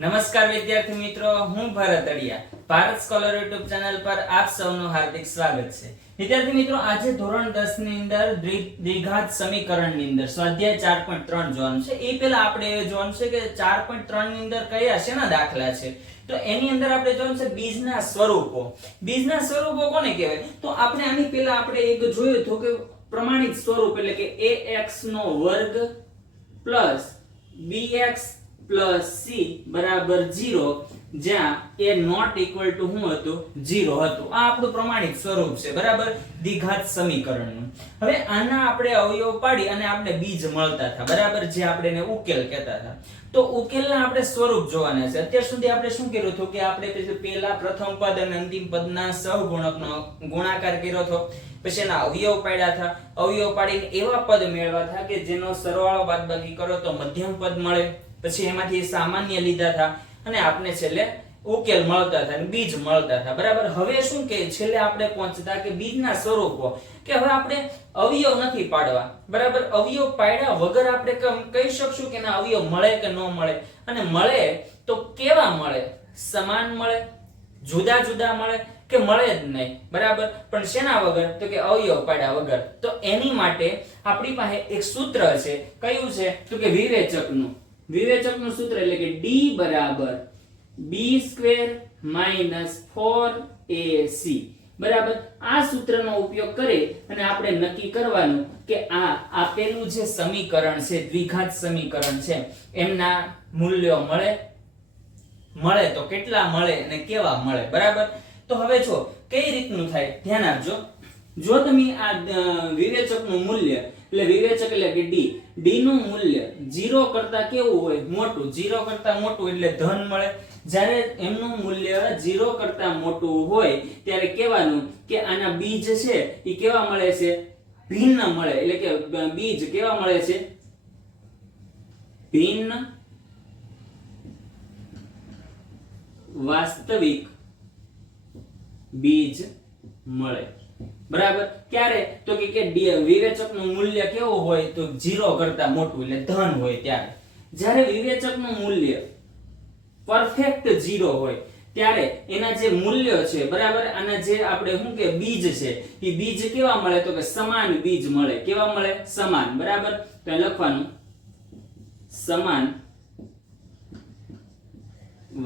નમસ્કાર વિદ્યાર્થી મિત્રો, હું ભરત અડિયા. ભારત સ્કોલર યુટ્યુબ ચેનલ પર આપ સૌનું હાર્દિક સ્વાગત છે. વિદ્યાર્થી મિત્રો, આજે ધોરણ 10 ની અંદર દ્વિઘાત સમીકરણની અંદર સ્વાધ્યાય 4.3 જોવાનું છે. એ પહેલા આપણે જોવાનું છે કે 4.3 ની અંદર કયા શેના દાખલા છે. તો એની અંદર આપણે જોવાનું છે બીજના સ્વરૂપો. બીજના સ્વરૂપો કોને કહેવાય? તો આપણે આની પહેલા આપણે એક જોયું હતું કે પ્રમાણિત સ્વરૂપ એટલે કે ax નો વર્ગ પ્લસ bx પ્લસ c બરાબર 0, જ્યાં a નોટ ઇક્વલ ટુ શું હતું? 0 હતું. આ આપણું પ્રમાણિત સ્વરૂપ છે, બરાબર, દ્વિઘાત સમીકરણનું. હવે આના આપણે અવયવ પાડી અને આપણે બીજ મળતા હતા, બરાબર, જે આપણે એને ઉકેલ કહેતા હતા. તો ઉકેલના આપણે સ્વરૂપ જોવાના છે. અત્યાર સુધી આપણે શું કર્યું હતું કે આપણે પહેલા પ્રથમ પદ અને અંતિમ પદના સહગુણકનો ગુણાકાર કર્યો હતો, પછી એના અવયવ પાડ્યા હતા. અવયવ પાડીને એવા પદ મેળવ્યા હતા કે જેનો સરવાળો બાદબાકી કરો તો મધ્યમ પદ મળે. પછી એમાંથી સામાન્ય લીધા હતા અને આપણે છેલ્લે ઉકેલ મળતા હતા અને બીજ મળતા હતા, બરાબર. હવે શું કે છેલ્લે આપણે પહોંચતા કે બીજના સ્વરૂપો, કે હવે આપણે અવયવ નથી પાડવા, બરાબર. અવયવ પાડ્યા વગર આપણે કહી શકશું કે ના અવયવ મળે કે ન મળે, અને મળે તો કેવા મળે? સમાન મળે, જુદા જુદા મળે કે મળે જ નહીં, બરાબર. પણ શેના વગર? તો કે અવયવ પાડ્યા વગર. તો એની માટે આપણી પાસે એક સૂત્ર છે. કયું છે? તો કે વિવેચકનું. વિવેચકનું સૂત્ર એટલે કે d બરાબર b² - 4ac, બરાબર. આ સૂત્રનો ઉપયોગ કરી અને આપણે નક્કી કરવાનું કે આ આપેલું જે સમીકરણ છે, દ્વિઘાત સમીકરણ છે, એમના મૂલ્યો મળે તો કેટલા મળે અને કેવા મળે, બરાબર. તો હવે જો કઈ રીતનું થાય ધ્યાન આપજો. જો તમે આ વિવેચકનું મૂલ્ય એટલે વિવેચક એટલે કે d નું મૂલ્ય 0 કરતા કેવું હોય? મોટું. 0 કરતા મોટું એટલે ધન મળે. જ્યારે એમનું મૂલ્ય 0 કરતા મોટું હોય ત્યારે કહેવાનું કે આના બીજ છે એ કેવા મળે છે? ભિન્ન મળે. એટલે કે બીજ કેવા મળે છે? ભિન્ન વાસ્તવિક બીજ મળે, બરાબર. ક્યારે? તો કે વિવેચકનું મૂલ્ય કેવું હોય? તો 0 કરતા મોટું એટલે ધન હોય ત્યારે. જ્યારે વિવેચકનું મૂલ્ય પરફેક્ટ 0 હોય ત્યારે એના જે મૂલ્યો છે, બરાબર, આના જે આપણે શું કે બીજ છે એ બીજ કેવા મળે? તો કે સમાન બીજ મળે. કેવા મળે? સમાન, બરાબર. તો લખવાનું સમાન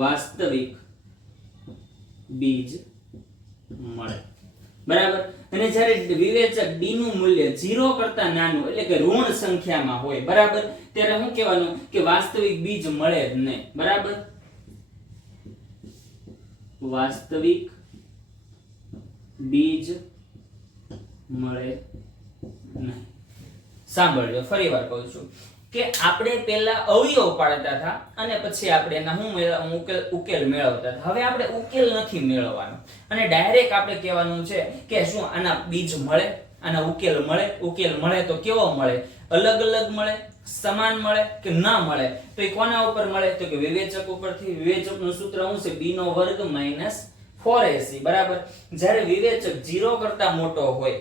વાસ્તવિક બીજ મળે, બરાબર. અને જ્યારે વિવેચક d નું મૂલ્ય 0 કરતા નાનું એટલે કે ઋણ સંખ્યામાં હોય, બરાબર, ત્યારે શું કહેવાનું? કે વાસ્તવિક બીજ મળે જ નહીં, બરાબર. વાસ્તવિક બીજ મળે નહીં. સાંભળજો, ફરી વાર કહું છું કે આપણે પહેલા અવયવ પાડતા હતા અને પછી આપણે એના ઉકેલ મેળવતા હતા. હવે આપણે ઉકેલ નથી મેળવવાનો અને ડાયરેક્ટ આપણે કહેવાનું છે કે શું આના બીજ મળે, આના ઉકેલ મળે. ઉકેલ મળે તો કેવો મળે? અલગ અલગ મળે, સમાન મળે કે ના મળે? તો એ કોના ઉપર મળે? તો કે વિવેચક ઉપરથી. વિવેચકનું સૂત્ર શું છે? b² - 4ac, બરાબર. જ્યારે વિવેચક 0 કરતા મોટો હોય,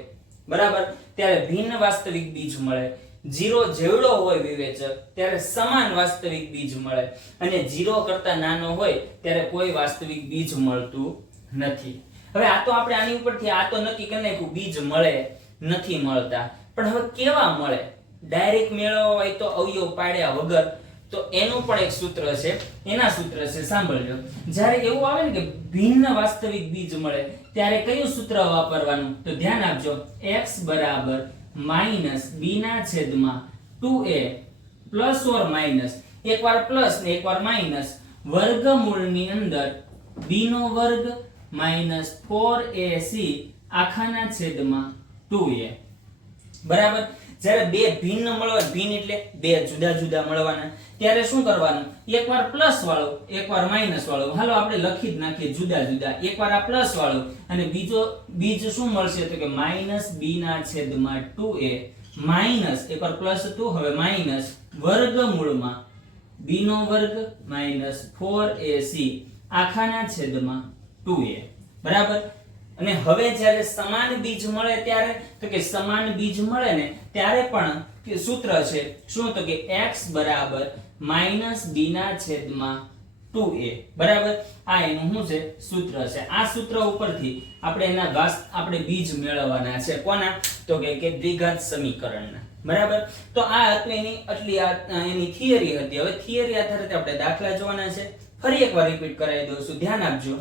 બરાબર, ત્યારે ભિન્ન વાસ્તવિક બીજ મળે. 0 જેવડો હોય વિવેચક ત્યારે સમાન વાસ્તવિક બીજ મળે, અને 0 કરતા નાનો હોય ત્યારે કોઈ વાસ્તવિક બીજ મળતું નથી. હવે આ તો આપણે આની ઉપરથી આ તો નક્કી કરી નાખ્યું બીજ મળે નથી મળતા, પણ હવે કેવા મળે? ડાયરેક્ટ મેળવવા હોય તો અવયવ પાડ્યા વગર, તો એનું પણ એક સૂત્ર છે. એના સૂત્ર છે, સાંભળજો. જ્યારે એવું આવે ને કે ભિન્ન વાસ્તવિક બીજ મળે ત્યારે કયું સૂત્ર વાપરવાનું? તો ધ્યાન આપજો. x બરાબર -b/2a પ્લસ ઓર માઇનસ, એકવાર પ્લસ ને એકવાર માઇનસ, વર્ગમૂળની અંદર b² - 4ac આખાના છેદમાં 2a, બરાબર. જ્યારે બે ભિન્ન મળવા, ભિન્ન એટલે બે જુદા જુદા મળવાના, ત્યારે શું કરવાનું? એકવાર પ્લસ વાળું એકવાર માઇનસ વાળું. હાલો આપણે લખી જ નાખીએ જુદા જુદા. એકવાર આ પ્લસ વાળું અને બીજો બીજ શું મળશે? તો કે -b/2a માઇનસ, એકવાર પ્લસ હતું હવે માઇનસ, વર્ગમૂળમાં b² - 4ac આખાના છેદમાં 2a, બરાબર. અને હવે જ્યારે સમાન બીજ મળે ત્યારે, તો કે સમાન બીજ મળે ને ત્યારે પણ સૂત્ર છે શું? તો કે x બરાબર -b/2a 2a બરાબર. આ એનું શું છે સૂત્ર છે. આ સૂત્ર ઉપરથી આપણે એના આપણે બીજ મેળવવાના છે. કોના? તો કે દ્વિઘાત સમીકરણના. બરાબર. તો આ હતું એની થિયરી હતી. હવે થિયરી આધારિત આપણે દાખલા જોવાના છે. ફરી એકવાર રિપીટ કરાવી દઉં છું, ધ્યાન આપજો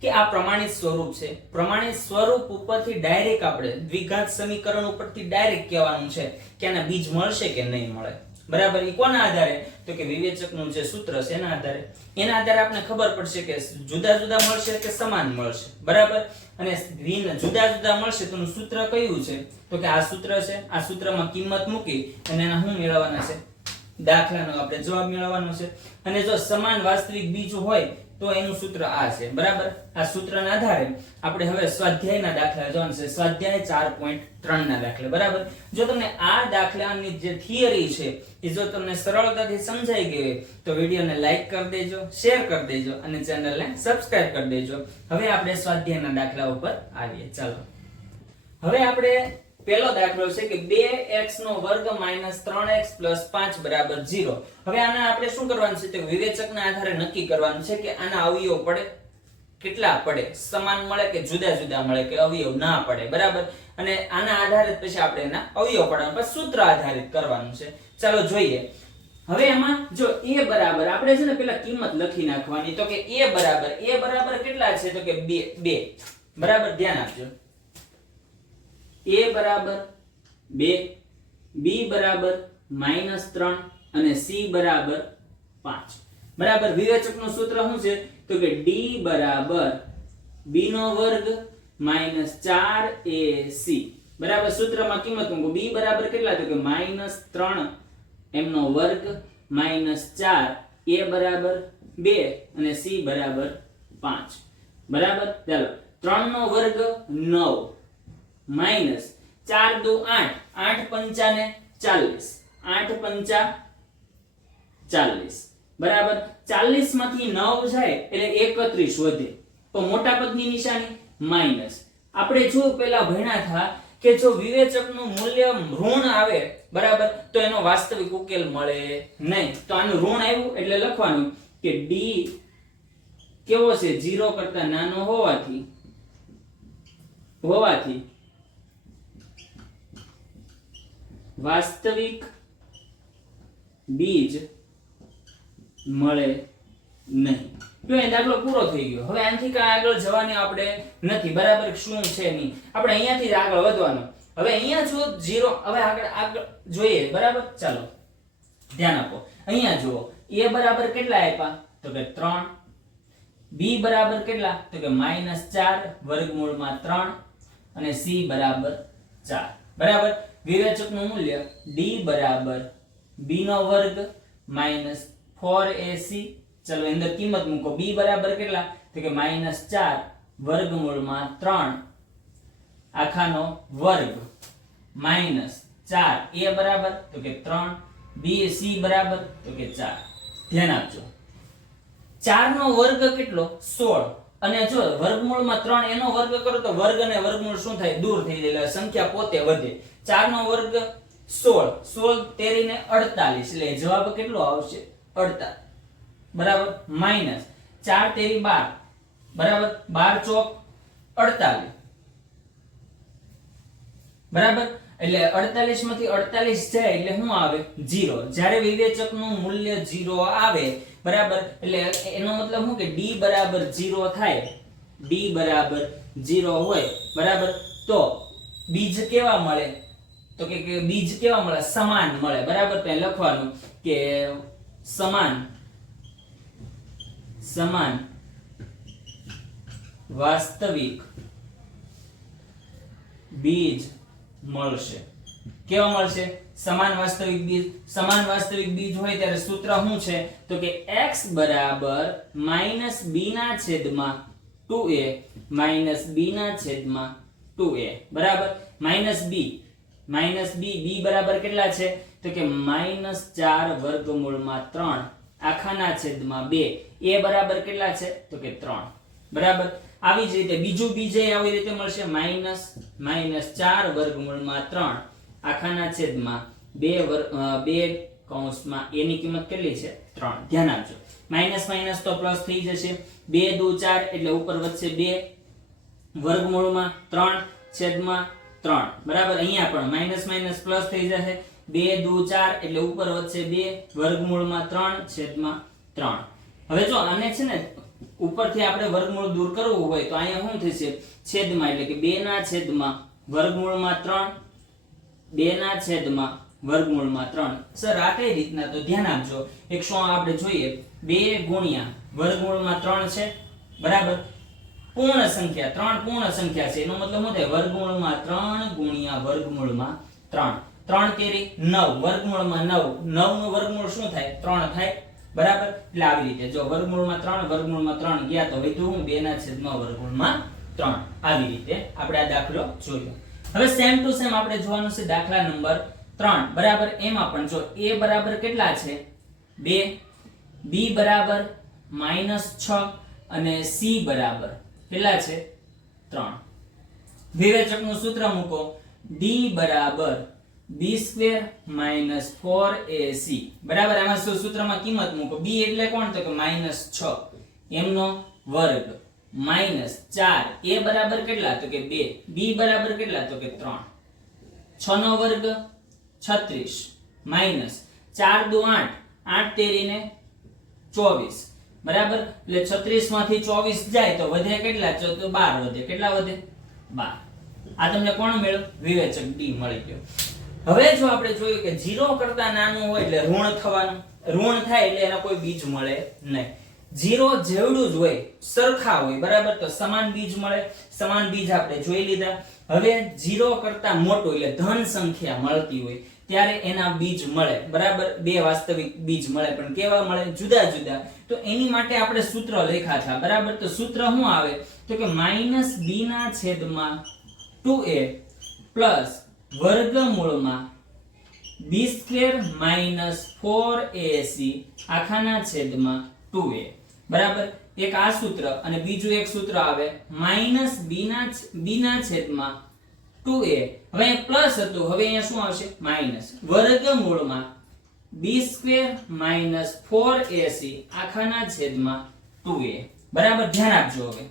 કે આ પ્રમાણિત સ્વરૂપ છે. પ્રમાણિત સ્વરૂપ ઉપરથી ડાયરેક્ટ આપણે દ્વિઘાત સમીકરણ ઉપરથી ડાયરેક્ટ કહેવાનું છે કે આના બીજ મળશે કે નહીં મળે. બરાબર. એ કોના આધારે? તો કે વિવેચકનું જે સૂત્ર છે એના આધારે. એના આધારે આપણે ખબર પડશે કે જુદા જુદા મળશે કે સમાન મળશે. બરાબર. અને જુદા જુદા મળશે તો સૂત્ર કયું છે? તો કે આ સૂત્ર છે. આ સૂત્રમાં કિંમત મૂકી અને એના શું મેળવવાના છે? દાખલાનો આપણે જવાબ મેળવવાનો છે. અને જો સમાન વાસ્તવિક બીજ હોય તો એનું સૂત્ર આ છે. બરાબર. આ સૂત્રના આધારે આપણે હવે સ્વાધ્યાયના દાખલા જોવાનું છે. સ્વાધ્યાય 4.3 ના દાખલા. બરાબર. જો તમને આ દાખલાની જે થિયરી છે એ જો તમને સરળતાથી સમજાઈ ગઈ હોય તો વિડીયોને લાઈક કરી દેજો, શેર કરી દેજો અને ચેનલને સબસ્ક્રાઇબ કરી દેજો. હવે આપણે સ્વાધ્યાયના દાખલા ઉપર આવીએ. ચાલો હવે આપણે પહેલો દાખલો છે કે 2x નો વર્ગ - 3x + 5 બરાબર 0. હવે આને આપણે શું કરવાનું છે? તો વિવેચકના આધારે નક્કી કરવાનું છે કે આના અવયવ પડે કેટલા પડે, સમાન મળે કે જુદા જુદા મળે કે અવયવ ના પડે. બરાબર. અને આના આધારે પછી આપણે એના અવયવ પડવાનું પછી સૂત્ર આધારિત કરવાનું છે. ચાલો જોઈએ. હવે એમાં જો a બરાબર આપણે છે ને પેલા કિંમત લખી નાખવાની. તો કે a બરાબર કેટલા છે? તો કે 2. બરાબર. ધ્યાન આપજો. a બરાબર 2, b બરાબર -3 અને c બરાબર 5. બરાબર. વિવેચકનું સૂત્ર શું છે? તો કે d બરાબર b નો વર્ગ -4ac. બરાબર. સૂત્રમાં કિંમત મૂકો. b બરાબર કેટલા? તો કે -3 m નો વર્ગ -4 a બરાબર 2 અને c બરાબર 5. બરાબર. ચાલો 3 નો વર્ગ 9 માઈનસ 4 દુ 8, 8 પંચા ને 40, 8 પંચા 40. બરાબર. 40 માંથી 9 જાય એટલે 31 વધે તો મોટા પદની નિશાની માઈનસ. આપણે જો પેલા ભણ્યા હતા કે જો વિવેચકનું મૂલ્ય ઋણ આવે બરાબર તો એનો વાસ્તવિક ઉકેલ મળે નહીં. તો આનું ઋણ આવ્યું એટલે લખવાનું કે d કેવો છે? 0 કરતા નાનો હોવાથી વાસ્તવિક બીજ મળે નહીં. જો એ દાખલો પૂરો થઈ ગયો. હવે આનાથી કાંઈ આગળ જવાની આપણે નથી. બરાબર. શું છે નહીં, આપણે અહીંયાથી જ આગળ વધવાનું. હવે અહીંયા જો 0 હવે આગળ જોઈએ. બરાબર. ચાલો ધ્યાન આપો. અહીંયા જુઓ a બરાબર કેટલા આપ્યા? તો કે 3. b બરાબર કેટલા? તો કે -4 વર્ગમૂળમાં 3 અને c બરાબર 4. બરાબર. વિવેચકનું મૂલ્ય d બરાબર b નો વર્ગ -4ac. ચલો અંદર કિંમત મૂકો. b બરાબર કેટલા? તો કે -4 વર્ગમૂળમાં 3 આખાનો વર્ગ -4 a બરાબર તો કે 3 b c બરાબર તો કે 4. ધ્યાન આપજો. 4 નો વર્ગ કેટલો? 16. અને જો વર્ગમૂળમાં 3 એનો વર્ગ કરો તો વર્ગ અને વર્ગમૂળ શું થાય? દૂર થઈ જાય એટલે સંખ્યા પોતે વધે. 4 નો વર્ગ 16, 16 તેરી ને 48 એટલે જવાબ કેટલો આવશે? 48. બરાબર. માઈનસ 4 તેરી 12. બરાબર. 12 ચોક 48. બરાબર. એટલે 48 માંથી 48 જાય એટલે શું આવે? 0. જ્યારે વિવેચકનું મૂલ્ય 0 આવે બરાબર એટલે એનો મતલબ શું કે d બરાબર 0 થાય. d બરાબર 0 હોય બરાબર તો બીજ કેવા મળે? તો કે બીજ કેવા મળે? સમાન મળે. બરાબર. તો લખવાનું કે સમાન વાસ્તવિક બીજ મળશે. કેવા મળશે? સમાન વાસ્તવિક બીજ. સમાન વાસ્તવિક બીજ હોય ત્યારે સૂત્ર શું છે? તો કે x બરાબર -b ના છેદમાં 2a -b ના છેદમાં 2a. બરાબર. -b બરાબર કેટલા છે? તો કે -4 વર્ગમૂળમાં 3 આખાના છેદમાં 2. a બરાબર કેટલા છે? તો કે 3. બરાબર. આવી જ રીતે બીજું બીજે આવી રીતે મળશે -4 વર્ગમૂળમાં 3 આખાના છેદમાં 2 કૌંસમાં a ની કિંમત કેટલી છે? 3. ધ્યાન આપજો. માઇનસ માઇનસ તો પ્લસ થઈ જશે 2 દુ 4 એટલે ઉપર વધશે 2 વર્ગમૂળમાં 3 છેદમાં 3 બરાબર અહીંયા પણ માઇનસ માઇનસ પ્લસ થઈ જશે 2 દુ 4 એટલે ઉપર વધશે 2 વર્ગમૂળમાં 3 છેદમાં 3 હવે જો આને છે ને ઉપરથી આપણે વર્ગમૂળ દૂર કરવું હોય તો અહીંયા શું થશે છેદમાં એટલે કે 2 ના છેદમાં વર્ગમૂળમાં 3 2 ના છેદમાં વર્ગમૂળમાં 3 સર આ કઈ રીતના તો ધ્યાન આપજો 100 આપણે જોઈએ 2 ગુણ્યા વર્ગમૂળમાં 3 છે બરાબર પૂર્ણ સંખ્યા 3 પૂર્ણ સંખ્યા છે એનો મતલબ શું થાય વર્ગમૂળમાં 3 ગુણ્યા વર્ગમૂળમાં 3 3 તેરી 9 વર્ગમૂળમાં 9 9 નું વર્ગમૂળ શું થાય 3 થાય બરાબર એટલે આવી રીતે જો વર્ગમૂળમાં 3 વર્ગમૂળમાં 3 ગયા તો વધ્યું હું 2 ના છેદમાં વર્ગમૂળમાં 3 આવી રીતે આપણે આ દાખલો જોયો હવે સેમ ટુ સેમ આપણે જોવાનું છે દાખલા નંબર 3 બરાબર એમાં પણ જો a બરાબર કેટલા છે 2 b બરાબર -6 અને c બરાબર કેટલા છે 3 વિવેચકનું સૂત્ર મૂકો d બરાબર b² - 4ac બરાબર આમાં સૂત્રમાં કિંમત મૂકો b એટલે કોણ તો કે -6 એમનો વર્ગ -4 a બરાબર કેટલા તો કે 2 b બરાબર કેટલા તો કે 3 6 નો વર્ગ 36 માઈનસ 4 દુ 8 8 તેરીને 24 બરાબર એટલે 36 માંથી 24 જાય તો વધે કેટલા તો 12 વધે કેટલા વધે 12 આ તમને કોણ મળ્યો વિવેચક d મળી ગયો હવે જો આપણે જોઈએ કે 0 કરતા નાનું હોય એટલે ઋણ થવાનું ઋણ થાય એટલે એનો કોઈ બીજ મળે નહીં 0 જેવડું જ હોય સરખા હોય બરાબર તો સમાન બીજ મળે સમાન બીજ આપણે જોઈ લીધા હવે 0 કરતા મોટું એટલે ધન સંખ્યા મળતી હોય ત્યારે એના બીજ મળે બરાબર બે વાસ્તવિક બીજ મળે પણ કેવા મળે જુદા જુદા તો એની માટે આપણે સૂત્ર લખ્યા હતા બરાબર તો સૂત્ર શું આવે તો કે -b ના છેદમાં 2a પ્લસ વર્ગમૂળમાં b² - 4ac આખાના છેદમાં 2a બરાબર એક આ સૂત્ર અને બીજું એક સૂત્ર આવે -b ના છેદમાં 2a હવે અહીં પ્લસ હતું હવે અહીંયા શું આવશે માઈનસ વર્ગમૂળમાં b² - 4ac આખાના છેદમાં 2a બરાબર ધ્યાન આપજો હવે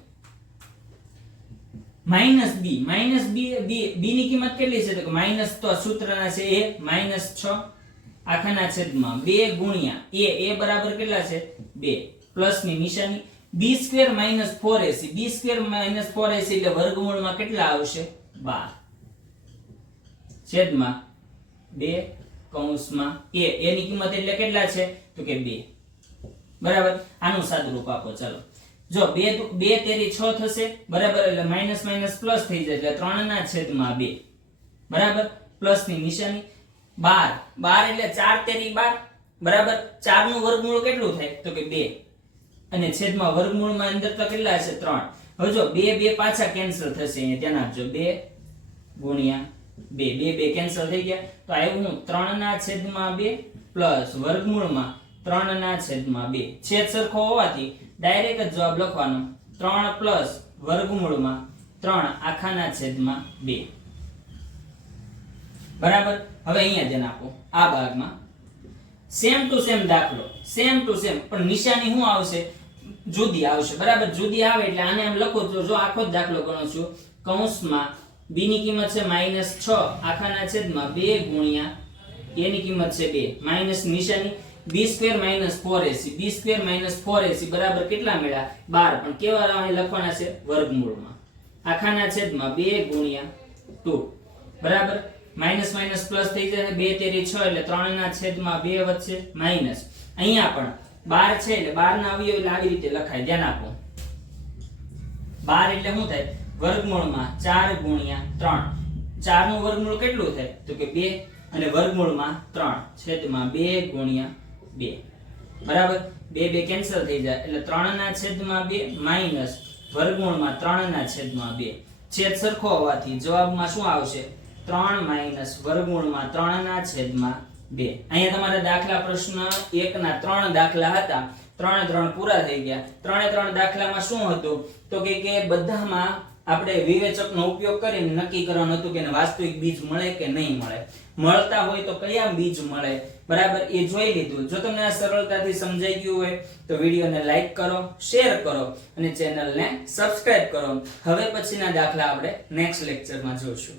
-b ની કિંમત કેટલી છે તો કે માઈનસ તો સૂત્રના છે એ -6 આખાના છેદમાં 2 ગુણ્યા a બરાબર કેટલા છે 2 પ્લસ ની નિશાની b² - 4ac b² - 4ac એટલે વર્ગમૂળમાં કેટલા આવશે 12 છેદમાં 2 કૌંસમાં a ની કિંમત એટલે કેટલા છે તો કે 2 બરાબર આનું સાદુરૂપ આપો ચાલો જો 2 તેરી 6 થશે બરાબર એટલે માઈનસ માઈનસ પ્લસ થઈ જાય એટલે 3 ના છેદમાં 2 બરાબર પ્લસ ની નિશાની 12 એટલે 4 તેરી 12 બરાબર 4 નું વર્ગમૂળ કેટલું થાય તો કે 2 અને છેદમાં વર્ગમૂળમાં અંદર તો કેટલા છે 3 હવે જો 2 પાછા કેન્સલ થશે અહીંયા ધ્યાન આપજો 2 ગુણ્યા 2 કેન્સલ થઈ ગયા તો આવ્યું 3 ના છેદમાં 2 પ્લસ વર્ગમૂળમાં 3 ના છેદમાં 2 છેદ સરખો હોવાથી ડાયરેક્ટ જ જવાબ લખવાનો 3 પ્લસ વર્ગમૂળમાં 3 આખાના છેદમાં 2 બરાબર હવે અહીંયા ધ્યાન આપો આ ભાગમાં સેમ ટુ સેમ દાખલો સેમ ટુ સેમ પણ નિશાની શું આવશે જુદી આવશે બરાબર જુદી આવે એટલે આને એમ લખો તો જો આખો જ દાખલો ગણો છું કૌંસમાં b ની કિંમત છે -6 આખાના છેદમાં 2 ગુણ્યા a ની કિંમત છે 2 માઈનસ નિશાની b² - 4ac b² - 4ac બરાબર કેટલા મળ્યા 12 પણ કેવા અહીં લખવાના છે વર્ગમૂળમાં આખાના છેદમાં 2 ગુણ્યા 2 બરાબર માઈનસ માઈનસ પ્લસ થઈ જાય 2 તેરી 6 એટલે 3 ના છેદમાં 2 વધશે માઈનસ અહીંયા પણ 12 છે એટલે 12 ના અવયવ એટલે આવી રીતે લખાય ધ્યાન આપો 12 એટલે શું થાય વર્ગમૂળમાં 4 ગુણ્યા 3 4 નું વર્ગમૂળ કેટલું થાય તો કે 2 અને વર્ગમૂળમાં 3 છેદમાં 2 ગુણ્યા 2 બરાબર 2 કેન્સલ થઈ જાય એટલે 3 ના છેદમાં 2 માઈનસ વર્ગમૂળમાં 3 ના છેદમાં 2 છેદ સરખો હોવાથી જવાબમાં શું આવશે 3 માઈનસ વર્ગમૂળમાં 3 ના છેદમાં 2 અહીંયા તમારા દાખલા પ્રશ્ન 1 ના 3 દાખલા હતા 3 પૂરા થઈ ગયા 3 દાખલામાં શું હતું તો કે બધામાં આપણે વિવેચકનો ઉપયોગ કરીને નક્કી કરવાનું હતું કે વાસ્તવિક બીજ મળે કે નહીં મળે મળતા હોય તો કયા બીજ મળે બરાબર, એ જોઈ લીધું. જો તમને આ સરળતાથી સમજાઈ ગયું હોય તો વિડીયોને લાઈક કરો, શેર કરો અને ચેનલને સબસ્ક્રાઇબ કરો. હવે પછીના દાખલા આપણે નેક્સ્ટ લેક્ચરમાં જોઈશું.